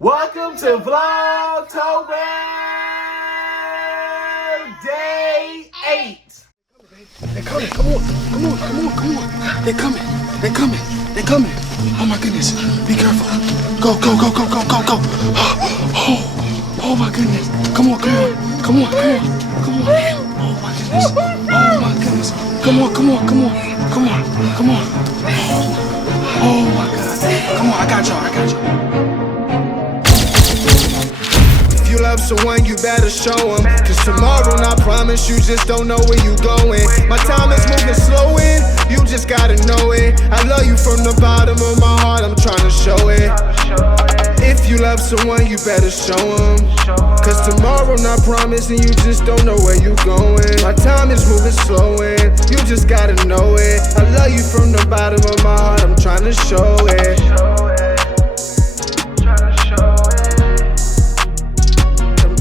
Welcome to Vlogtober Day 8. They're coming. Come on. They're coming. Oh my goodness. Be careful. Go. Oh my goodness. Come on. Oh my goodness. Come on. Oh my God. Come on, I got y'all. If you love someone, you better show them. Cause tomorrow, I promise you just don't know where you going. My time is moving slow in, you just gotta know it. I love you from the bottom of my heart, I'm trying to show it. If you love someone, you better show them. Cause tomorrow, not promising, you just don't know where you going. My time is moving slow in, you just gotta know it. I love you from the bottom of my heart, I'm trying to show it.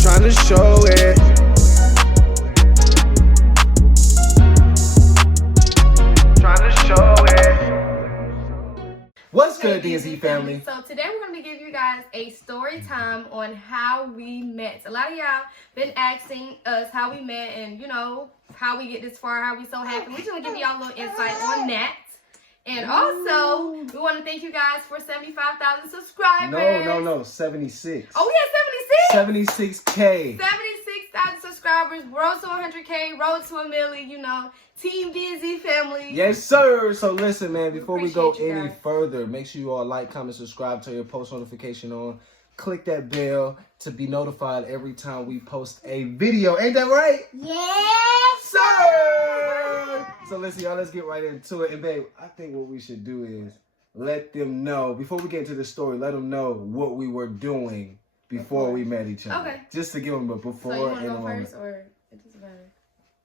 Trying to show it. What's good, DZ family? So today we're going to give you guys a story time on how we met. A lot of y'all been asking us how we met and, you know, how we get this far, how we so happy. We're just going to give y'all a little insight on that. And also, we want to thank you guys for 75,000 subscribers. No, 76. Oh, we had 76? 76K. 76,000 subscribers, road to 100K, road to $1 million, you know, Team DZ family. Yes, sir. So listen, man, before we go Appreciate you any guys. further, make sure you all like, comment, subscribe, turn your post notification on. Click that bell to be notified every time we post a video. Ain't that right? Yes, Sir! So listen, y'all, let's get right into it. And babe, I think what we should do is let them know, before we get into the story, let them know what we were doing before we met each other. Okay. Just to give them a before So you want and to a go moment. first or it doesn't matter?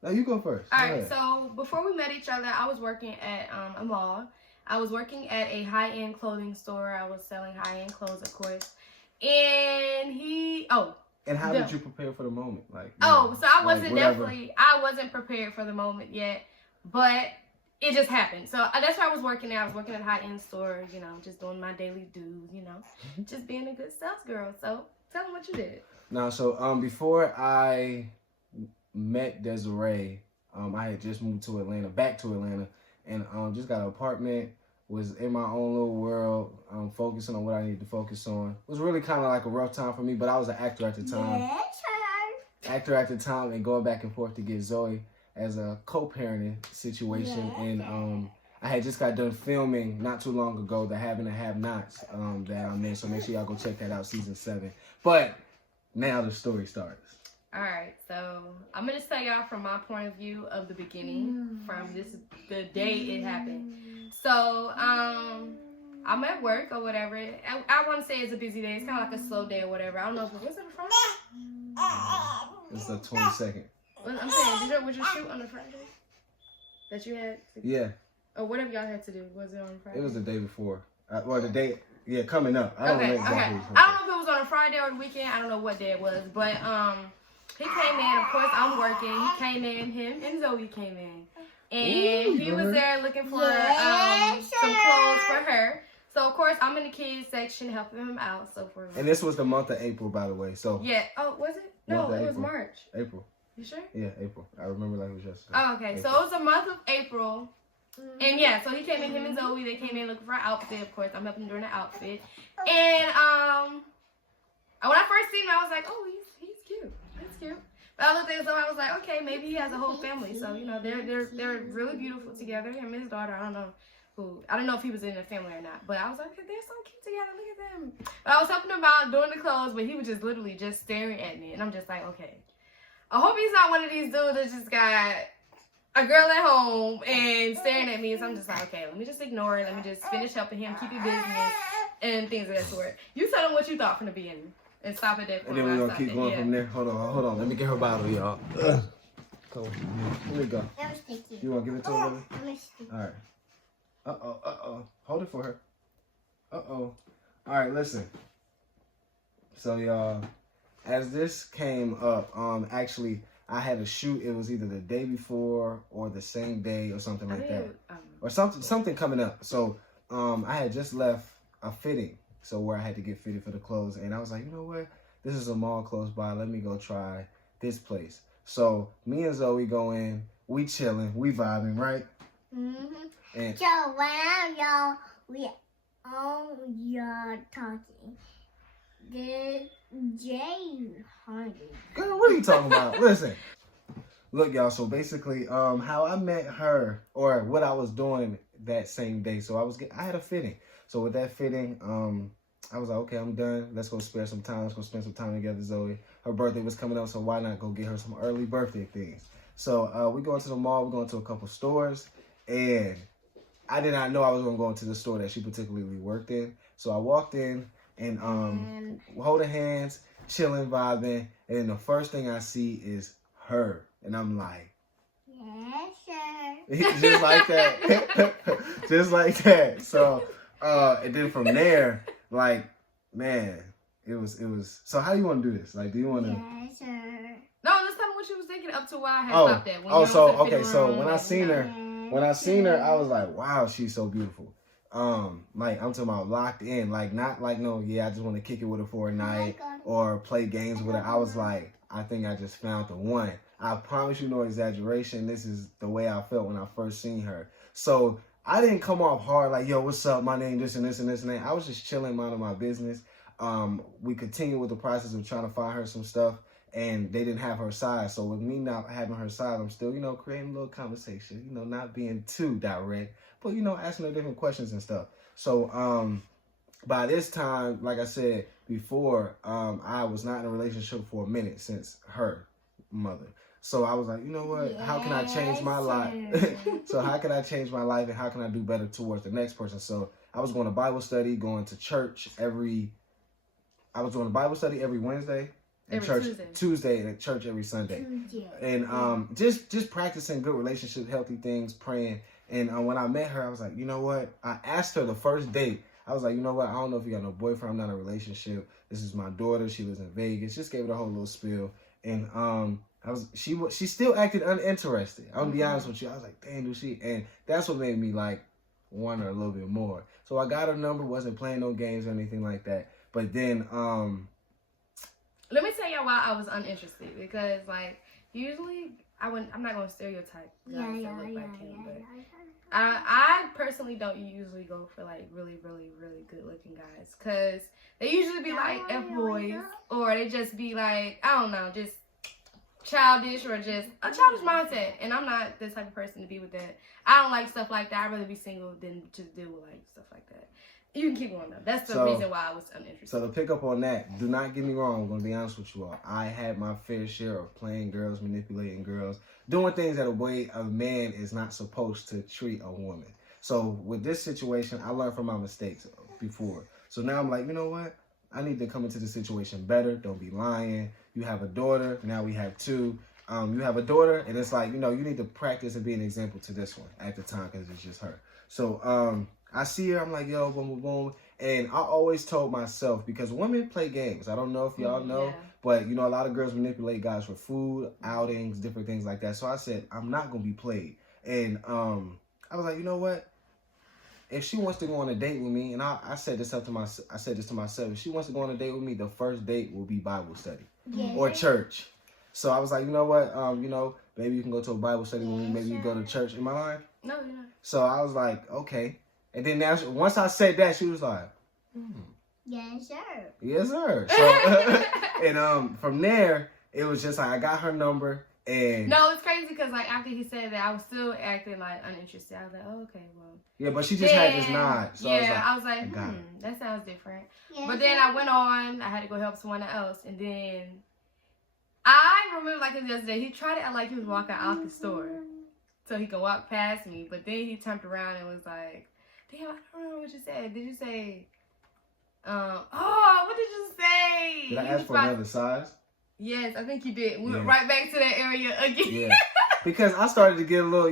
No, you go first. All Go right, ahead. so before we met each other, I was working at a mall. I was working at a high-end clothing store. I was selling high-end clothes, of course. And And how did you prepare for the moment? Like, so I wasn't whatever. I wasn't prepared for the moment yet, but it just happened. So that's where I was working at. I was working at a high-end store, you know, just doing my daily dues, you know, just being a good sales girl. So tell them what you did. Now, so before I met Desiree, I had just moved to Atlanta, back to Atlanta, and just got an apartment. Was in my own little world, focusing on what I needed to focus on. It was really kind of like a rough time for me, but I was an actor at the time. And going back and forth to get Zoe as a co-parenting situation. And I had just got done filming not too long ago, the Have and the Have-Nots that I'm in. So make sure y'all go check that out, season 7. But now the story starts. All right, so I'm gonna tell y'all from my point of view of the beginning, from the day it happened. So I'm at work or whatever. I want to say it's a busy day. It's kind of like a slow day or whatever. I don't know if it was it a Friday. It's the 22nd. I'm saying, was your shoot on a Friday that you had? Yeah. Or whatever y'all had to do. Was it on Friday? It was the day before. Or the day, coming up. I don't know exactly. I don't know if it was on a Friday or the weekend. I don't know what day it was. But he came in. Of course, I'm working. He came in. Him and Zoe came in. And he was there looking for some clothes for her. So, of course, I'm in the kids section helping him out. And this was the month of April, by the way. So yeah. Oh, was it? No, it was March. April. You sure? Yeah, April. I remember like it was yesterday. Oh, okay. April. So, it was the month of April. And, yeah, so he came in, him and Zoe. They came in looking for an outfit, of course. I'm helping during the outfit. And when I first seen him, I was like, oh, he's cute. He's cute. But I looked at him, I was like, okay, maybe he has a whole family. So, you know, they're really beautiful together. Him and his daughter, I don't know if he was in a family or not. But I was like, they're so cute together. Look at them. But I was helping him out doing the clothes, but he was just literally just staring at me. And I'm just like, okay. I hope he's not one of these dudes that just got a girl at home and staring at me. So I'm just like, okay, let me just ignore it. Let me just finish helping him, keep your business, and things of that sort. You tell him what you thought from the beginning. And stop at that point. And then we're going to keep going from there. Hold on. Let me get her bottle, y'all. Come on. Here we go. You want to give it to her, baby? All right. Uh-oh. Hold it for her. Uh-oh. All right, listen. So, y'all, as this came up, actually, I had a shoot. It was either the day before or the same day or something like that. Or something coming up. So, I had just left a fitting. so where I had to get fitted for the clothes. And I was like, you know what? This is a mall close by. Let me go try this place. So me and Zoe go in. We chilling. We vibing, right? And So when y'all we all y'all talking, the Jay hungry. girl, what are you talking about? Listen. Look, y'all, so basically, how I met her, or what I was doing that same day. So I had a fitting. So with that fitting, I was like, okay, I'm done. Let's go spare some time. Let's go spend some time together, Zoe. Her birthday was coming up, so why not go get her some early birthday things? So we go into the mall. We go into a couple stores, and I did not know I was going to go into the store that she particularly worked in. So I walked in and holding hands, chilling, vibing, and then the first thing I see is her. And I'm like, Yes, sir. just like that. Just like that. So, and then from there, like, man, it was. So how do you want to do this? Like, do you want to? Yes, sir. No, let's tell me what you was thinking up to why I had stopped that. So when I seen her, I was like, wow, she's so beautiful. Like I'm talking about locked in, like not like no, yeah, I just want to kick it with her for a night or play games with her. I was like, I think I just found the one. I promise you, no exaggeration. This is the way I felt when I first seen her. So I didn't come off hard like, yo, what's up? My name, this and this and this and that. I was just chilling, minding my business. We continued with the process of trying to find her some stuff, and they didn't have her size. So with me not having her size, I'm still, creating a little conversation, not being too direct, but, asking her different questions and stuff. So by this time, like I said before, I was not in a relationship for a minute since her mother. So I was like, you know what? How can I change my life? So how can I change my life, and how can I do better towards the next person? So I was going to Bible study, going to church every Wednesday, and church Tuesday, and at church every Sunday. And just practicing good relationships, healthy things, praying. And when I met her, I was like, you know what? I asked her the first date. I was like, you know what? I don't know if you got no boyfriend. I'm not in a relationship. This is my daughter. She lives in Vegas. Just gave it a whole little spiel. And she still acted uninterested. I'm gonna be honest with you. I was like, dang, do she? And that's what made me like want her a little bit more. So I got her number. Wasn't playing no games or anything like that. But then let me tell y'all why I was uninterested, because like usually I'm not gonna stereotype guys that look like him, but I personally don't usually go for like really, really, really good looking guys, because they usually be like F-boys, or they just be like, I don't know, just childish, or just a childish mindset. And I'm not the type of person to be with that. I don't like stuff like that. I'd rather be single than just deal with like stuff like that. You can keep going though. That's the reason why I was uninterested. So to pick up on that, do not get me wrong. I'm going to be honest with you all. I had my fair share of playing girls, manipulating girls, doing things that a way a man is not supposed to treat a woman. So with this situation, I learned from my mistakes before. So now I'm like, you know what? I need to come into the situation better. Don't be lying. You have a daughter. Now we have two. You have a daughter, and it's like, you need to practice and be an example to this one at the time, because it's just her. So I see her. I'm like, yo, boom, boom, boom. And I always told myself, because women play games. I don't know if y'all know, but, a lot of girls manipulate guys for food, outings, different things like that. So I said, I'm not going to be played. And I was like, you know what? If she wants to go on a date with me, and I said this to myself, if she wants to go on a date with me, the first date will be Bible study or church. So I was like, you know what? Maybe you can go to a Bible study with me. Maybe you go to church. Am I lying? No, you're not. So I was like, okay. And then once I said that, she was like, Yes, sir. Yes, sir. So, and from there, it was just like, I got her number. And no, it's crazy because like after he said that, I was still acting like uninterested. I was like, oh, okay, well. Yeah, but she just had this nod. So I was like, that sounds different. Yes, but then I went on. I had to go help someone else, and then I remember like the other day, he tried to act like he was walking out the store so he could walk past me. But then he turned around and was like, damn, I don't know what you said. Did you say? What did you say? Did I ask for another size? Yes, I think you did. We went right back to that area again. Yeah, because I started to get a little,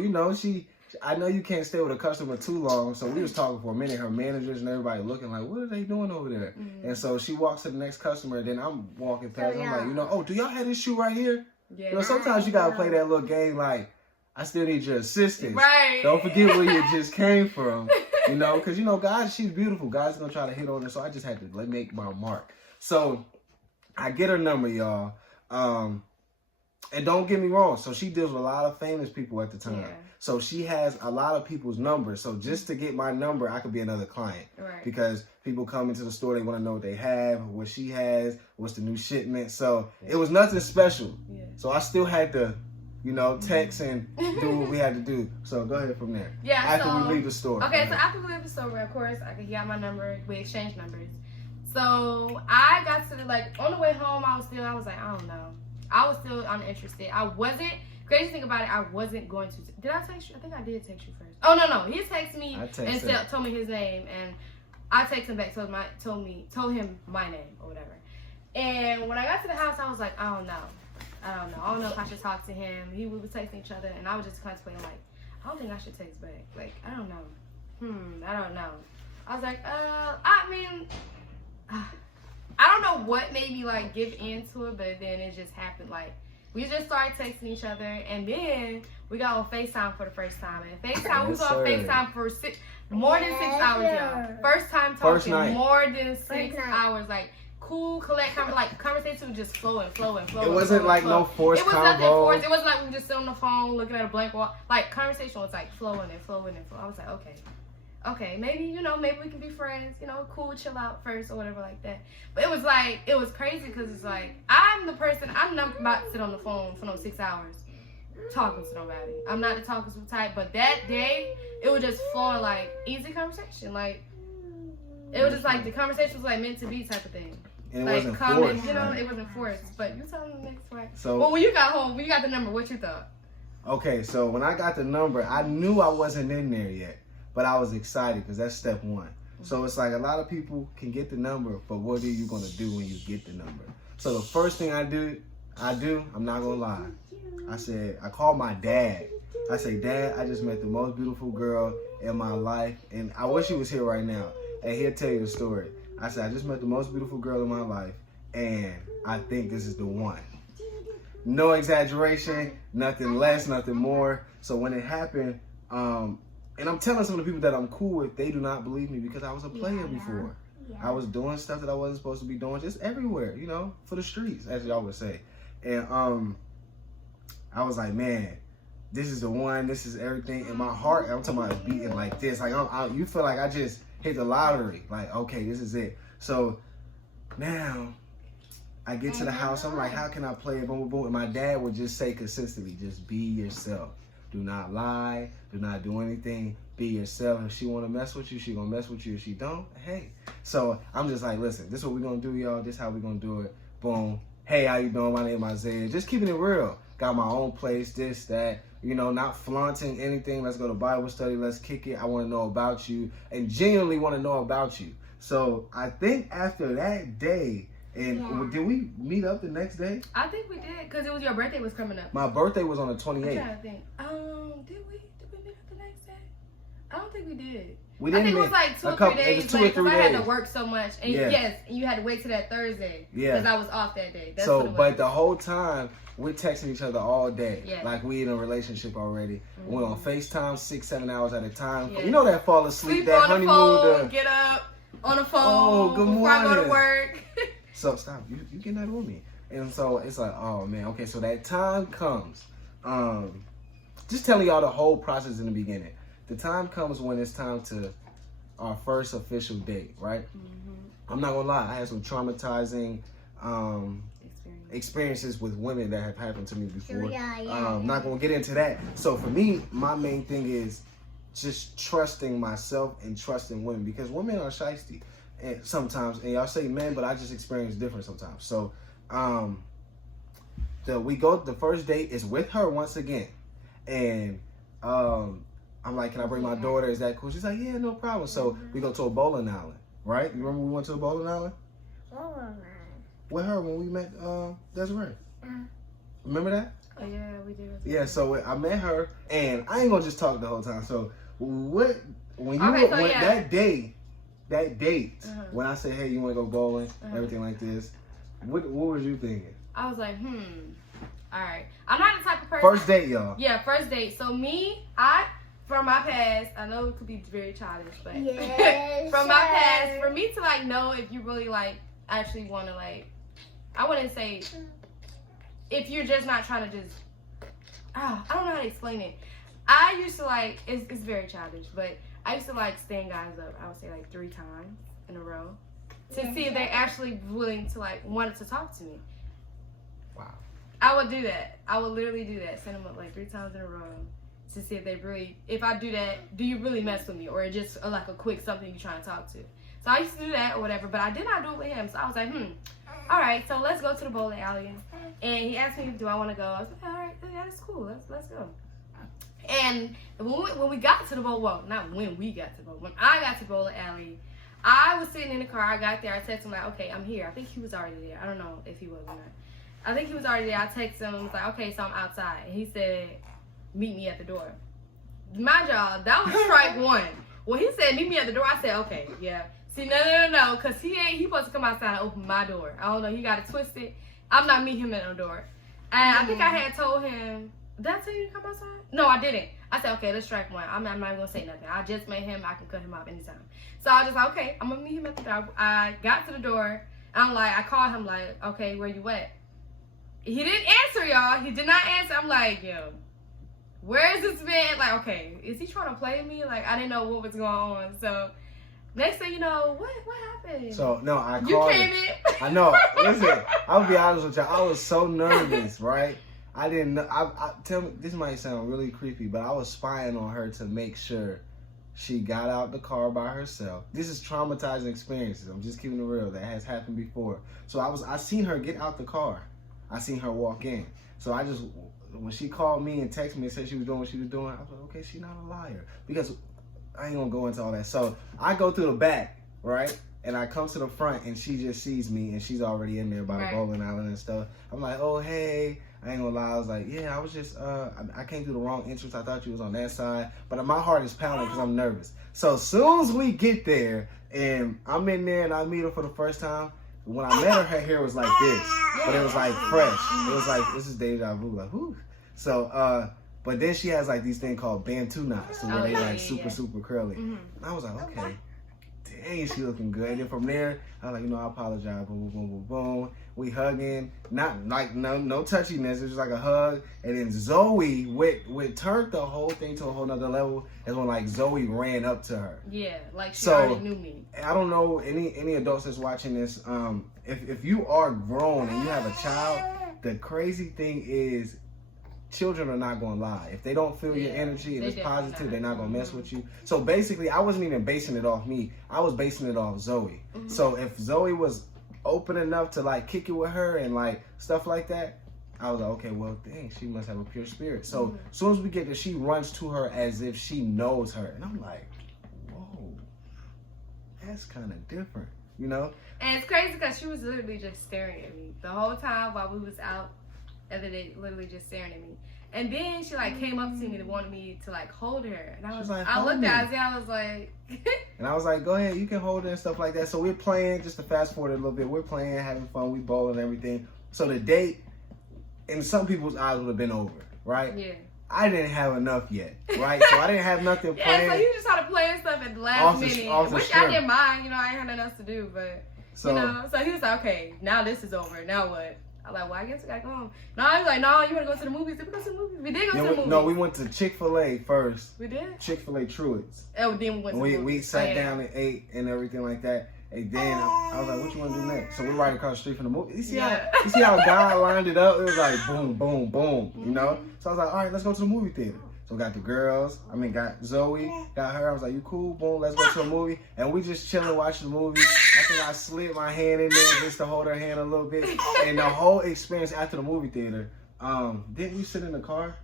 I know you can't stay with a customer too long, so we was talking for a minute. Her managers and everybody looking like, what are they doing over there? Mm-hmm. And so she walks to the next customer, and then I'm walking past. I'm like, oh, do y'all have this shoe right here? Yeah. Sometimes you gotta play that little game like, I still need your assistance. Right. Don't forget where you just came from. You know, because, you know, guys, she's beautiful. Guys going to try to hit on her, so I just had to make my mark. So I get her number, y'all. And don't get me wrong. So she deals with a lot of famous people at the time. Yeah. So she has a lot of people's numbers. So just to get my number, I could be another client. Right. Because people come into the store, they want to know what they have, what she has, what's the new shipment. So it was nothing special. Yeah. So I still had to, you know, text and do what we had to do. So go ahead from there. Yeah. After we leave the store. Okay, so after we leave the store, of course, I got my number. We exchanged numbers. So I got to on the way home, I was like, I don't know. I was still uninterested. I wasn't. Crazy thing about it, I wasn't going to. Did I text you? I think I did text you first. Oh no, he texted me and told me his name, and I texted him back. Told him my name or whatever. And when I got to the house, I was like, I don't know. I don't know if I should talk to him. We were texting each other, and I was just contemplating I don't think I should text back. I don't know. I don't know. I was like, I mean. I don't know what made me give into it, but then it just happened. We just started texting each other, and then we got on FaceTime for the first time. And FaceTime, we was on FaceTime for more than 6 hours, y'all. First time talking, more than 6 hours. Cool, collect, conversation was just flowing. It wasn't no forced convo. It was nothing forced. It wasn't we were just sitting on the phone looking at a blank wall. Conversation was flowing. I was like, okay, maybe we can be friends, cool, chill out first or whatever like that. But it was crazy because it's I'm not about to sit on the phone for 6 hours talking to nobody. I'm not the talking to type, but that day, it was just flowing easy conversation. It was just the conversation was meant to be type of thing. And it wasn't forced. It wasn't forced. But you tell me the next part. So, well, when you got home, when you got the number, what you thought? Okay, so when I got the number, I knew I wasn't in there yet. But I was excited because that's step one. So it's a lot of people can get the number, but what are you going to do when you get the number? So the first thing I do, I'm not going to lie. I called my dad. I say, Dad, I just met the most beautiful girl in my life. And I wish he was here right now. And he'll tell you the story. I said, I just met the most beautiful girl in my life. And I think this is the one. No exaggeration, nothing less, nothing more. So when it happened, and I'm telling some of the people that I'm cool with, they do not believe me because I was a player before. Yeah. I was doing stuff that I wasn't supposed to be doing, just everywhere, for the streets, as y'all would say. And I was like, man, this is the one, this is everything. In my heart, I'm talking about beating like this. You feel like I just hit the lottery. Okay, this is it. So now I get to the house, I'm like, how can I play it? Boom, boom, boom. And my dad would just say consistently, just be yourself. Do not lie. Do not do anything. Be yourself. If she want to mess with you, she going to mess with you. If she don't, hey. So I'm just like, listen, this is what we're going to do, y'all. This is how we're going to do it. Boom. Hey, how you doing? My name is Isaiah. Just keeping it real. Got my own place, this, that. Not flaunting anything. Let's go to Bible study. Let's kick it. I want to know about you and genuinely want to know about you. So I think after that day, and did we meet up the next day? I think we did, because it was your birthday was coming up. My birthday was on the 28th. I'm trying to think. Did we meet up the next day? I don't think we did. We didn't. I think it was 2 or 3 days later because I had to work so much. And yes, you had to wait till that Thursday. Yeah. Because I was off that day. That's what it was. But the whole time, we're texting each other all day. Yeah. Like we in a relationship already. Mm-hmm. We're on FaceTime 6-7 hours at a time. Yeah. That fall asleep, sleep that on honeymoon. The phone, get up on the phone. Oh, good morning. Before I go to work. So stop, you getting that on me. And so it's like, oh man, okay, so that time comes. Just telling y'all the whole process in the beginning. The time comes when it's time to our first official date, right? Mm-hmm. I'm not gonna lie, I had some traumatizing experiences with women that have happened to me before. Not gonna get into that. So for me, my main thing is just trusting myself and trusting women, because women are shiesty. And sometimes, and y'all say men, but I just experience different sometimes. So, the first date is with her once again, and I'm like, can I bring my daughter? Is that cool? She's like, yeah, no problem. So we go to a bowling alley, right? You remember we went to a bowling alley? With her when we met Desiree. Remember that? Oh yeah, we did. Yeah, so I met her, and I ain't gonna just talk the whole time. So that date, when I said, hey, you want to go bowling, everything like this, what was you thinking? I was like, all right. I'm not the type of person. First date, y'all. Yeah, first date. So from my past, I know it could be very childish, but Yes, from my past, sir. for me to like know if you really like actually want to like, I wouldn't say if you're just not trying to just, I don't know how to explain it. I used to like, it's very childish, but I used to like stand guys up, I would say like 3 times in a row to see if they're actually willing to like, wanted to talk to me. Wow. I would do that. I would literally do that. Send them up like 3 times in a row to see if they really, if I do that, do you really mess with me? Or just like a quick something you're trying to talk to. So I used to do that or whatever, but I did not do it with him. So I was like, all right, so let's go to the bowling alley. And he asked me, do I want to go? I was like, all right, yeah, that's cool. Let's go. And when we got to the bowl, well, not when we got to the bowl, when I got to the bowling alley, I was sitting in the car. I got there. I texted him like, okay, I'm here. I think he was already there. I don't know if he was or not. I think he was already there. I texted him and was like, okay, so I'm outside. And he said, meet me at the door. My job, that was strike 1. When he said, meet me at the door, I said, okay, yeah. See, no, because he supposed to come outside and open my door. I don't know. He got it twisted. I'm not meeting him at the door. And I think I had told him, did I tell you to come outside? No, I didn't. I said, okay, let's strike 1. I'm not even going to say nothing. I just met him. I can cut him off anytime. So I was just like, okay, I'm going to meet him at the door. I got to the door. I'm like, I called him like, okay, where you at? He didn't answer, y'all. He did not answer. I'm like, yo, where is this man? Like, okay, is he trying to play me? Like, I didn't know what was going on. So next thing you know, what happened? So no, I You called. came in. I know. Listen, I'll be honest with you. I was so nervous, right? I didn't know. I tell me, this might sound really creepy, but I was spying on her to make sure she got out the car by herself. This is traumatizing experiences. I'm just keeping it real. That has happened before. So I seen her get out the car. I seen her walk in. So when she called me and texted me and said she was doing what she was doing, I was like, okay, she's not a liar. Because I ain't gonna go into all that. So I go through the back, right? And I come to the front and she just sees me and she's already in there by the bowling alley and stuff. I'm like, oh, hey. I ain't gonna lie. I was like, yeah, I was just, I came through the wrong entrance. I thought you was on that side. But my heart is pounding because I'm nervous. So as soon as we get there and I'm in there and I meet her for the first time, when I met her hair was like this. But it was like fresh. It was like, this is deja vu. Like, whoo. So, but then she has like these things called Bantu knots. So where they like super curly. And I was like, okay. Dang, she looking good. And then from there, I was like, I apologize. Boom, boom, boom, boom, boom. We hugging. Not like no touchiness. It was just like a hug. And then Zoe turned the whole thing to a whole nother level. Is when like Zoe ran up to her. Yeah, like she already knew me. I don't know any adults that's watching this. If you are grown and you have a child, the crazy thing is, children are not going to lie. If they don't feel your energy and it's positive, they're not going to mess with you. So basically, I wasn't even basing it off me. I was basing it off Zoe. So if Zoe was open enough to like kick it with her and like stuff like that, I was like, okay, well, dang, she must have a pure spirit. So as soon as we get there, she runs to her as if she knows her. And I'm like, whoa, that's kind of different, And it's crazy because she was literally just staring at me the whole time while we was out. And then they literally just staring at me. And then she like came up to me and wanted me to like hold her. And I was like, I looked at Isaiah, I was like and I was like, go ahead, you can hold her and stuff like that. So we're playing, just to fast forward a little bit, we're playing, having fun, we bowl and everything. So the date, in some people's eyes, would have been over, right? Yeah. I didn't have enough yet, right? So I didn't have nothing planned. Yeah, so you just started playing stuff at the last minute, which I didn't mind, I ain't had nothing else to do, but so he was like, okay, now this is over, now what? I'm like, well, I guess I gotta go home. No, I was like, no, you wanna go to the movies? Did we go to the movies? We did go to the movies. No, we went to Chick-fil-A first. We did? Chick-fil-A Truett's. Oh, then we went to the movies. We sat down and ate and everything like that. And then I was like, what you want to do next? So we're right across the street from the movie. You see how God lined it up? It was like boom, boom, boom, So I was like, all right, let's go to the movie theater. So we got the girls. Got Zoe, got her. I was like, you cool? Boom, let's go to a movie. And we just chilling, watching the movie. I think I slid my hand in there just to hold her hand a little bit. And the whole experience after the movie theater, didn't we sit in the car?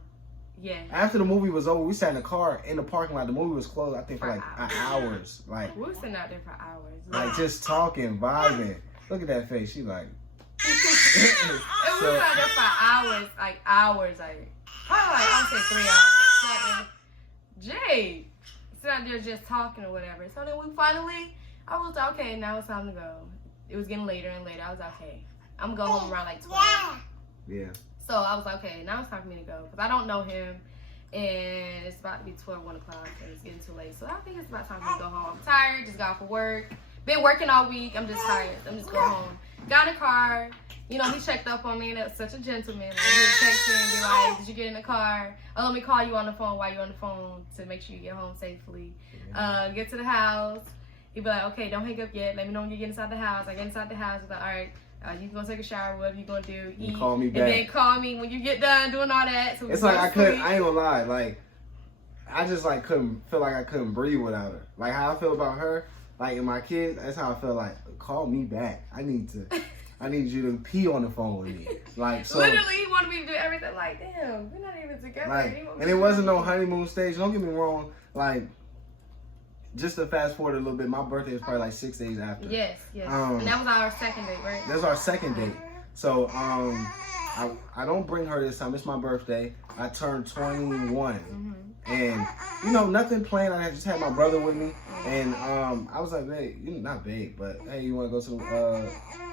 Yeah. After the movie was over, we sat in the car in the parking lot. The movie was closed, I think, for like hours. Like, we were sitting out there for hours. Like just talking, vibing. Look at that face. She like. We were out there for hours, like probably like I would say 3 hours. Jay, sit out there just talking or whatever. So then we finally, I was like, okay, now it's time to go. It was getting later and later. I was like, okay, I'm going home around like 12. Yeah. So I was like, okay, now it's time for me to go because I don't know him. And it's about to be 1 o'clock, and it's getting too late. So I think it's about time to go home. I'm tired, just got off of work. Been working all week. I'm just tired. I'm just going home. Got in a car. You know, he checked up on me, and that's such a gentleman. Like, he would text me and be like, did you get in the car? Oh, let me call you on the phone while you're on the phone to make sure you get home safely. Get to the house. He'd be like, okay, don't hang up yet. Let me know when you get inside the house. I get inside the house. He's like, all right, you gonna take a shower, whatever you gonna do, eat. Call me back. And then call me when you get done doing all that. So it's like I ain't gonna lie, like, I just like couldn't breathe without her. Like how I feel about her, like in my kids, that's how I feel. Like, call me back. I need you to pee on the phone with me. Like, so literally, he wanted me to do everything. Like, damn, we're not even together. Like, and it wasn't no honeymoon stage. Don't get me wrong. Like, just to fast forward a little bit, my birthday was probably like 6 days after. Yes. And that was our second date, right? That's our second date. So, I don't bring her this time. It's my birthday. I turned 21. And, you know, nothing planned. I just had my brother with me. And I was like, babe, not babe, but hey, you want to go to,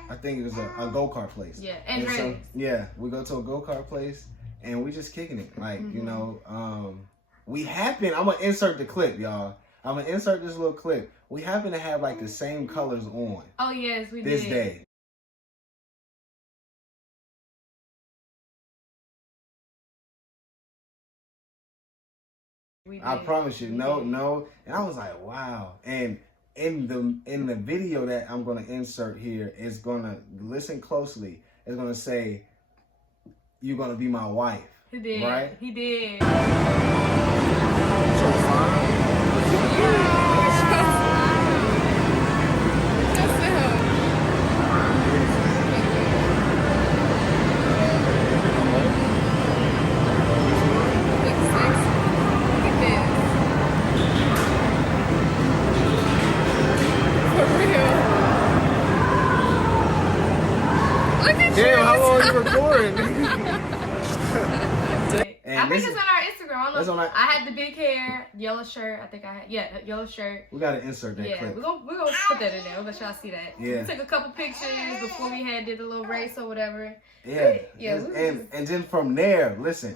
I think it was a go-kart place. Yeah, and so, yeah, we go to a go-kart place, and we just kicking it. Like, you know, we happen, I'm going to insert the clip, y'all. I'm going to insert this little clip. We happen to have, like, the same colors on. Oh, yes, we this did. day. I promise you, no. And I was like, wow. And in the video that I'm gonna insert here, is gonna listen closely. It's gonna say, "You're gonna be my wife." He did. Right? He did. So fine. Damn, how long are you recording? I think it's on our Instagram. I had the big hair, yellow shirt. I think I had, yellow shirt. We gotta insert that clip. We're gonna put that in there. We'll let y'all see that. Yeah. We took a couple pictures before we did the little race or whatever. Yeah. Yeah. And then from there, listen,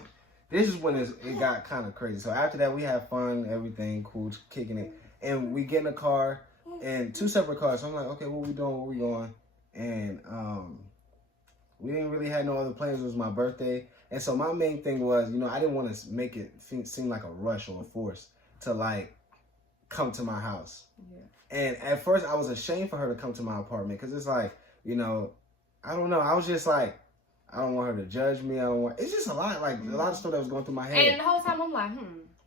this is when it got kind of crazy. So after that, we had fun, everything cool, kicking it, and we get in a car, and 2 separate cars. So I'm like, okay, what we doing? Where we going? And we didn't really have no other plans. It was my birthday. And so my main thing was, you know, I didn't want to make it seem like a rush or a force to, like, come to my house. Yeah. And at first, I was ashamed for her to come to my apartment because it's like, you know, I don't know. I was just like, I don't want her to judge me. It's just a lot, like, a lot of stuff that was going through my head. And the whole time, I'm like,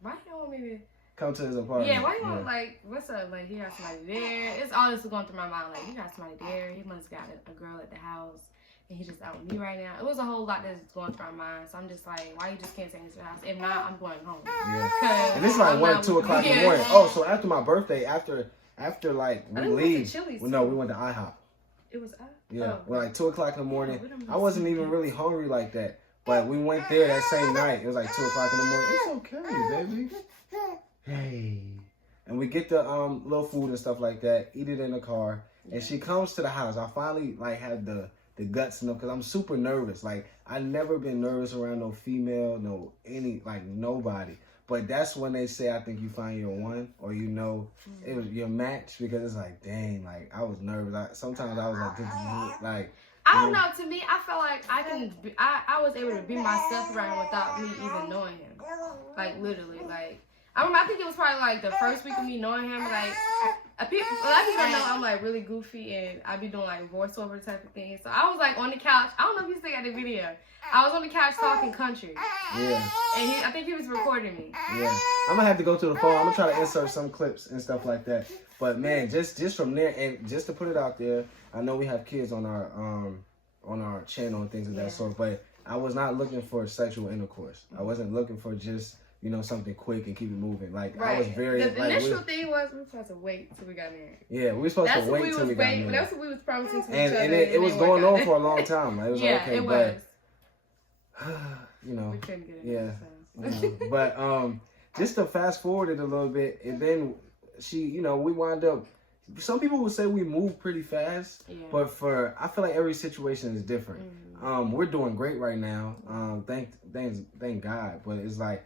why you want me to come to his apartment? Yeah, why you want, like, what's up? Like, he got somebody there. It's all this is going through my mind. Like, he got somebody there. He must got a girl at the house. And he just out with me right now. It was a whole lot that's going through our mind. So I'm just like, why you just can't take me to the house? If not, I'm going home. Yeah. And it's like 1 or 2 o'clock in the morning. Oh, so after my birthday, after like we leave. No, we went to IHOP. It was IHOP? Yeah. Well, like 2 o'clock in the morning. I wasn't even really hungry like that. But we went there that same night. It was like 2 o'clock in the morning. It's okay, baby. Hey. And we get the little food and stuff like that. Eat it in the car. And she comes to the house. I finally like had the guts enough because I'm super nervous. Like, I never been nervous around no female, nobody. But that's when they say, I think you find your one, or you know, it was your match, because it's like, dang, like, I was nervous. Sometimes I was like, I don't know. To me, I felt like I was able to be myself around without me even knowing him. Like, literally, like, I think it was probably like the first week of me knowing him, like, a lot of people know I'm like really goofy and I be doing like voiceover type of thing. So I was like on the couch. I don't know if you still got the video. I was on the couch talking country. Yeah. And I think he was recording me. Yeah. I'm gonna have to go to the phone. I'm gonna try to insert some clips and stuff like that. But man, just from there, and just to put it out there, I know we have kids on our channel and things of that sort, but I was not looking for sexual intercourse. I wasn't looking for just, you know, something quick and keep it moving. Like, I was very... The initial thing was we were supposed to wait till we got married. Yeah, we were supposed to wait till we got married. That's what we was promising to each other. And it was going on for a long time. Like, it was okay, it was. But, you know... We couldn't get it. But, just to fast forward it a little bit, and then we wind up... Some people would say we move pretty fast, but I feel like every situation is different. We're doing great right now. Thank God. But it's like,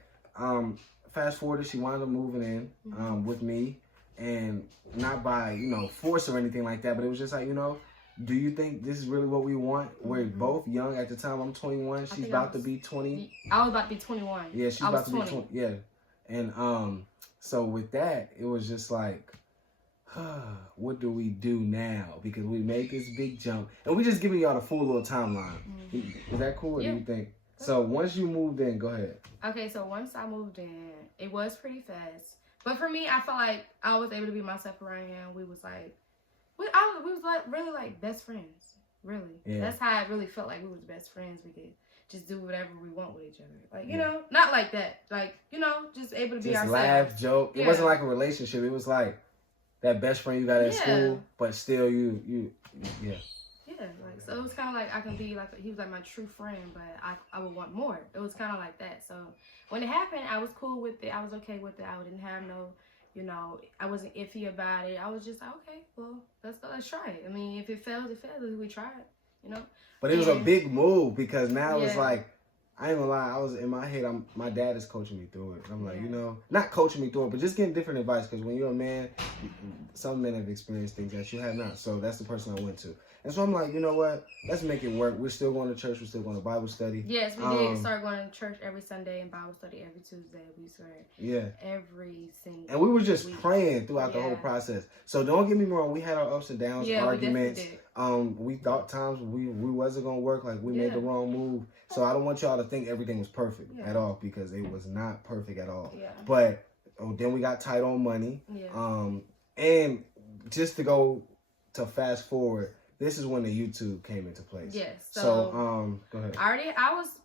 fast forward, she wound up moving in with me, and not by, you know, force or anything like that, but it was just like, you know, do you think this is really what we want? We're both young at the time. I'm 21. She's about to be 20. I was about to be 21. Yeah, she's about to be 20. Yeah. And so with that, it was just like, what do we do now? Because we made this big jump. And we just giving y'all the full little timeline. Is that cool? Or do you think? So once you moved in, go ahead. Okay, so once I moved in, it was pretty fast. But for me, I felt like I was able to be myself around him. We was like, we was like really like best friends. Really. Yeah. That's how I really felt like we was best friends. We could just do whatever we want with each other. Like, you know, not like that. Like, you know, just able to be ourselves. Laugh, joke. Yeah. It wasn't like a relationship. It was like that best friend you got at school, but still you. Yeah, like, so it was kind of like I can be like, he was like my true friend, but I would want more. It was kind of like that. So when it happened, I was cool with it. I was okay with it. I didn't have no, you know, I wasn't iffy about it. I was just like, okay, well, let's try it. I mean, if it fails, it fails. We tried, you know. But it was a big move because now it's like, I ain't gonna lie, I was in my head, my dad is coaching me through it. I'm like, you know, not coaching me through it, but just getting different advice, because when you're a man, some men have experienced things that you have not. So that's the person I went to. And so I'm like, you know what? Let's make it work. We're still going to church. We're still going to Bible study. Yes, we did start going to church every Sunday and Bible study every Tuesday. We started every single And we were just week. Praying throughout the whole process. So don't get me wrong. We had our ups and downs, arguments. We thought times we wasn't going to work. Like we made the wrong move. So I don't want y'all to think everything was perfect at all, because it was not perfect at all. Yeah. But then we got tight on money. Yeah. And just to go to fast forward, this is when the YouTube came into place. Yes. So go ahead.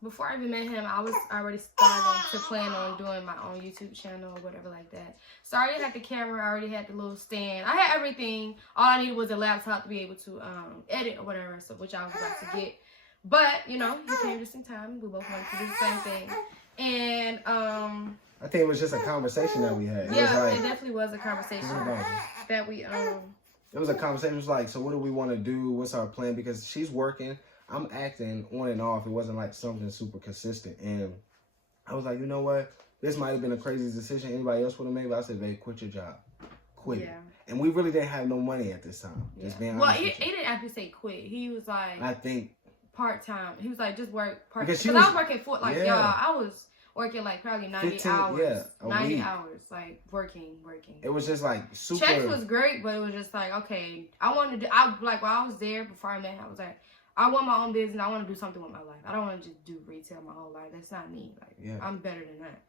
Before I even met him, I was already starting to plan on doing my own YouTube channel or whatever like that. So I already had the camera, I already had the little stand. I had everything. All I needed was a laptop to be able to edit or whatever, so which I was about to get. But, you know, he came just in time. We both wanted to do the same thing. And I think it was just a conversation that we had. Yeah, it definitely was a conversation that we It was a conversation. It was like, so what do we want to do? What's our plan? Because she's working. I'm acting on and off. It wasn't like something super consistent. And I was like, you know what? This might have been a crazy decision anybody else would have made. But I said, babe, quit your job. Quit. Yeah. And we really didn't have no money at this time. Yeah. Just being honest. Well, he didn't actually say quit. He was like, I think part-time. He was like, just work part-time. Because I was working for, like, y'all, I was working like probably 90 hours. 90 week. Hours, like working. It was just like super. Checks was great, but it was just like, okay, I wanted to do, while I was there before I met him, I was like, I want my own business. I want to do something with my life. I don't want to just do retail my whole life. That's not me. Like, I'm better than that.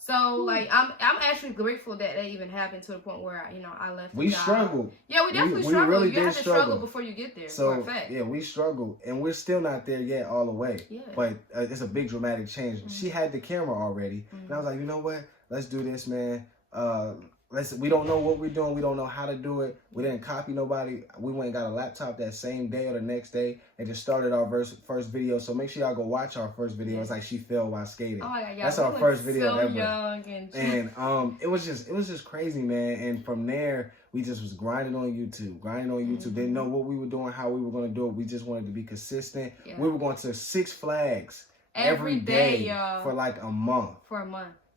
So, like, I'm actually grateful that that even happened to the point where, you know, I left. We struggled. Yeah, we definitely struggled. Really you have to struggle before you get there. So, yeah, we struggled. And we're still not there yet all the way. Yeah. But it's a big dramatic change. Mm-hmm. She had the camera already. Mm-hmm. And I was like, you know what? Let's do this, man. We don't know what we're doing. We don't know how to do it. We didn't copy nobody. We went and got a laptop that same day or the next day and just started our first video. So make sure y'all go watch our first video. It's like she fell while skating. Oh my God, that's our first video ever. Young and it was just crazy, man. And from there, we just was grinding on YouTube. Didn't know what we were doing, how we were going to do it. We just wanted to be consistent. Yeah. We were going to Six Flags every day y'all. For like a month.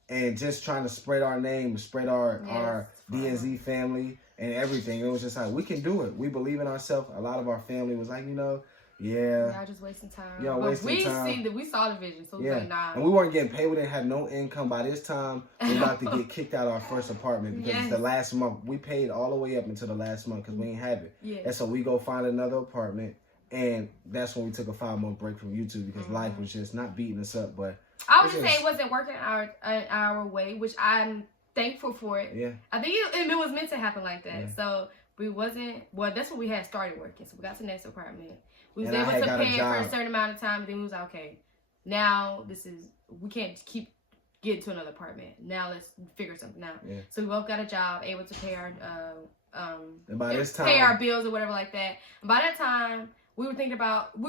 And just trying to spread our name, spread our DNZ family and everything. It was just like, we can do it. We believe in ourselves. A lot of our family was like, you know, y'all just wasting time. Y'all wasting time. We saw the vision, so we was like, nah. And we weren't getting paid. We didn't have no income. By this time, we were about to get kicked out of our first apartment because it's the last month. We paid all the way up until the last month because we didn't have it. Yeah. And so we go find another apartment. And that's when we took a 5-month break from YouTube because life was just not beating us up. But I would just say it wasn't working our way, which I'm thankful for it. Yeah. I think it was meant to happen like that. Yeah. So we wasn't, that's when we had started working. So we got to the next apartment. We was able to pay it for a certain amount of time. And then we was like, okay, now we can't keep getting to another apartment. Now let's figure something out. Yeah. So we both got a job, able to pay our, and by this time, pay our bills or whatever like that. And by that time, we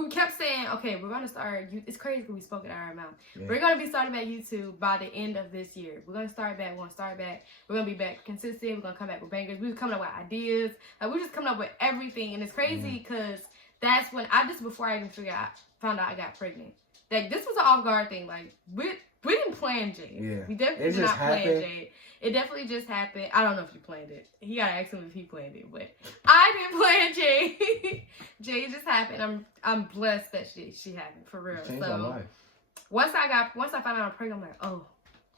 kept saying, okay, we're going to start, it's crazy because we spoke it out of our mouth. Yeah. We're going to be starting back YouTube by the end of this year. We're going to start back. We're going to be back consistent. We're going to come back with bangers. We were coming up with ideas. Like, we're just coming up with everything. And it's crazy because that's when before I even found out I got pregnant. Like, this was an off-guard thing. Like, we didn't plan Jade. Yeah. We definitely did not plan Jade. It definitely just happened. I don't know if you planned it. He gotta ask him if he planned it, but I didn't plan Jade. Jade just happened. I'm blessed that she happened, for real. Changed my life. Once I found out I'm pregnant, I'm like, oh,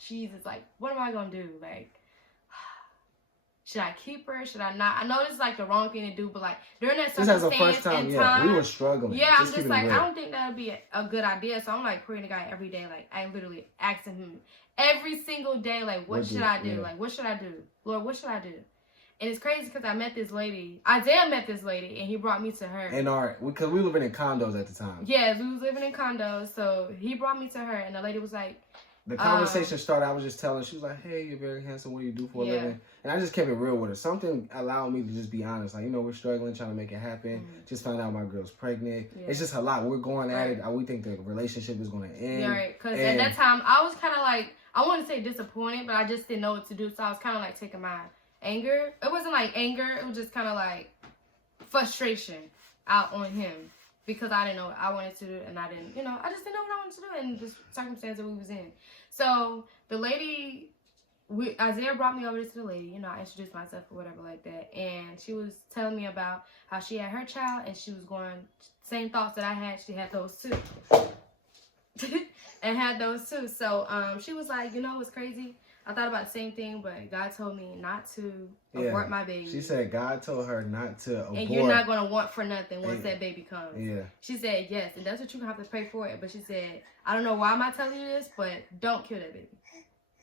Jesus, like, what am I gonna do? Like, should I keep her? Should I not? I know this is like the wrong thing to do, but like during that circumstance the first time, time, we were struggling. Yeah, I'm just like, I don't think that would be a good idea. So I'm like praying to God every day. Like, I literally asking him every single day, like, what should I do? Yeah. Like, what should I do? Lord, what should I do? And it's crazy because I met this lady. Isaiah met this lady, and he brought me to her. Because we were living in condos at the time. Yeah, we was living in condos. So he brought me to her, and the lady was like, the conversation started, I was just telling her, she was like, hey, you're very handsome, what do you do for a living? And I just kept it real with her. Something allowed me to just be honest. Like, we're struggling, trying to make it happen. Mm-hmm. Just found out my girl's pregnant. Yeah. It's just a lot. We're going at it. We think the relationship is going to end. Yeah, right. Because at that time, I was kind of like, I wouldn't say disappointed, but I just didn't know what to do. So I was kind of like taking my anger. It wasn't like anger. It was just kind of like frustration out on him. Because I didn't know what I wanted to do, and I just didn't know what I wanted to do in the circumstance that we was in. So the lady, Isaiah brought me over to the lady. I introduced myself or whatever like that, and she was telling me about how she had her child, and she was going same thoughts that I had. She had those too, and had those too. So she was like, it's crazy. I thought about the same thing, but God told me not to abort my baby. She said God told her not to abort. And you're not going to want for nothing once that baby comes. Yeah. She said, yes, and that's what you're going to have to pray for it. But she said, I don't know why am I telling you this, but don't kill that baby.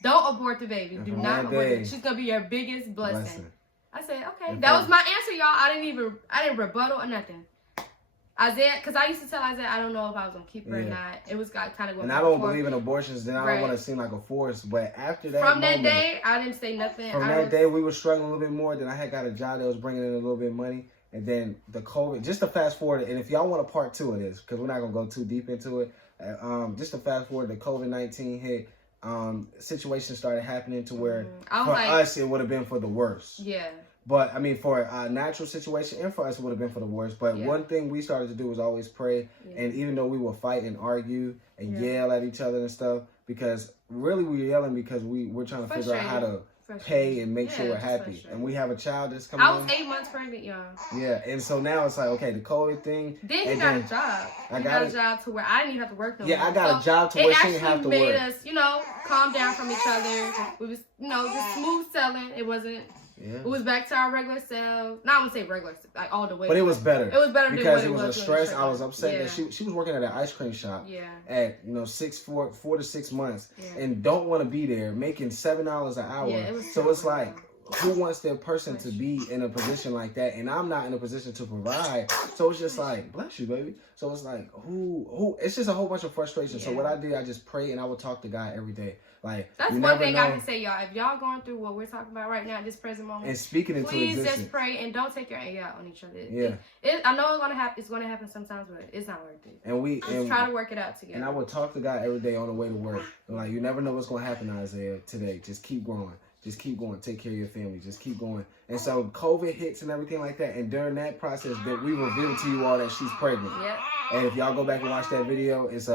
Don't abort the baby. Do not abort it. She's going to be your biggest blessing. I said, okay. That was my answer, y'all. I didn't rebuttal or nothing. Isaiah, because I used to tell Isaiah, I don't know if I was going to keep her or not. It was kind of going And I don't believe in abortions, then I don't want to seem like a force. But after that From that day, I didn't say nothing. From that day, we were struggling a little bit more. Then I had got a job that was bringing in a little bit of money. And then the COVID, just to fast forward, and if y'all want a part 2 of this, because we're not going to go too deep into it, just to fast forward, the COVID-19 hit, situation started happening to where for us, it would have been for the worst. Yeah. But, for a natural situation and for us, it would have been for the worst. But one thing we started to do was always pray. Yeah. And even though we would fight and argue and yell at each other and stuff, because really we were yelling because we're trying to figure out how to pay and make sure we're happy. And we have a child that's coming I was 8 months pregnant, y'all. Yeah, and so now it's like, okay, the COVID thing. Then he got a job. He got a job to where I didn't even have to work no more. Yeah, I got a job to where she didn't have to work. It actually made us, calm down from each other. We was, just smooth selling. It wasn't. Yeah. It was back to our regular selves. Not I would say regular, like all the way. But it was better. It was better because it was a stress. I was upset that she was working at an ice cream shop. Yeah. At 4 to 6 months, and don't want to be there, making $7 an hour. Yeah, so it's like, who wants their person to be in a position like that? And I'm not in a position to provide. So it's just like, bless you, baby. So it's like, who? It's just a whole bunch of frustration. Yeah. So what I did, I just pray and I would talk to God every day. Like, that's one thing I can say, y'all. If y'all going through what we're talking about right now at this present moment, and speaking into existence, please just pray and don't take your anger out on each other. Yeah, I know it's gonna happen. It's gonna happen sometimes, but it's not worth it. And try to work it out together. And I would talk to God every day on the way to work. Like, you never know what's gonna happen, Isaiah. Today, just keep growing. Just keep going. Take care of your family. Just keep going. And so COVID hits and everything like that. And during that process, that we revealed to you all that she's pregnant. Yep. And if y'all go back and watch that video, it's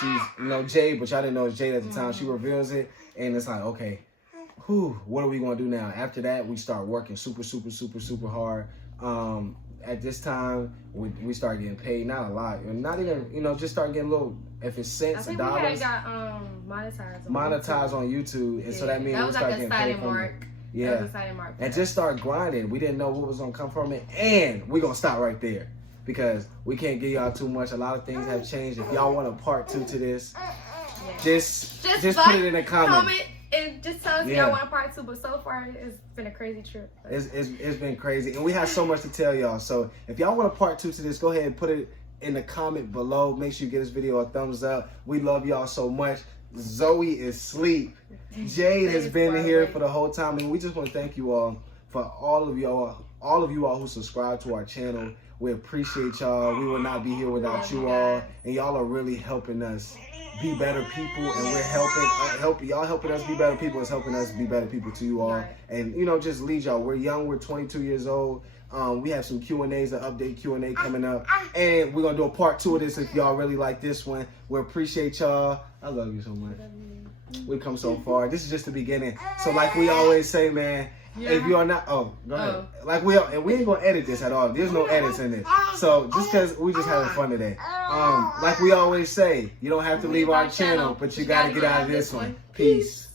she's Jade, but y'all didn't know it's Jade at the time. She reveals it, and it's like, okay, what are we gonna do now? After that, we start working super hard. At this time, we start getting paid, not a lot, not even just start getting a little, if it's cents or dollars. I think we had got monetized on YouTube, and so that means we start getting paid from it. Yeah, that was a signing mark. And just start grinding. We didn't know what was gonna come from it, and we're gonna stop right there. Because we can't give y'all too much. A lot of things have changed. If y'all want a part 2 to this, just put it in the comments. Comment and just tell us if y'all want a part 2. But so far, it's been a crazy trip. It's been crazy. And we have so much to tell y'all. So if y'all want a part 2 to this, go ahead and put it in the comment below. Make sure you give this video a thumbs up. We love y'all so much. Zoe is asleep. Jade has been here for the whole time. And we just want to thank you all for all of you all who subscribe to our channel. We appreciate y'all. We would not be here without you all. And y'all are really helping us be better people. And we're y'all helping us be better people is helping us be better people to you all. And, just lead y'all. We're young. We're 22 years old. We have some Q&As, an update Q&A coming up. And we're going to do a part 2 of this if y'all really like this one. We appreciate y'all. I love you so much. We come so far. This is just the beginning. So like we always say, man, if you are not, go ahead. Like we ain't going to edit this at all. There's no edits in this. So just because we just having fun today. Like we always say, you don't have to leave our channel, but you got to get out of this one. Peace.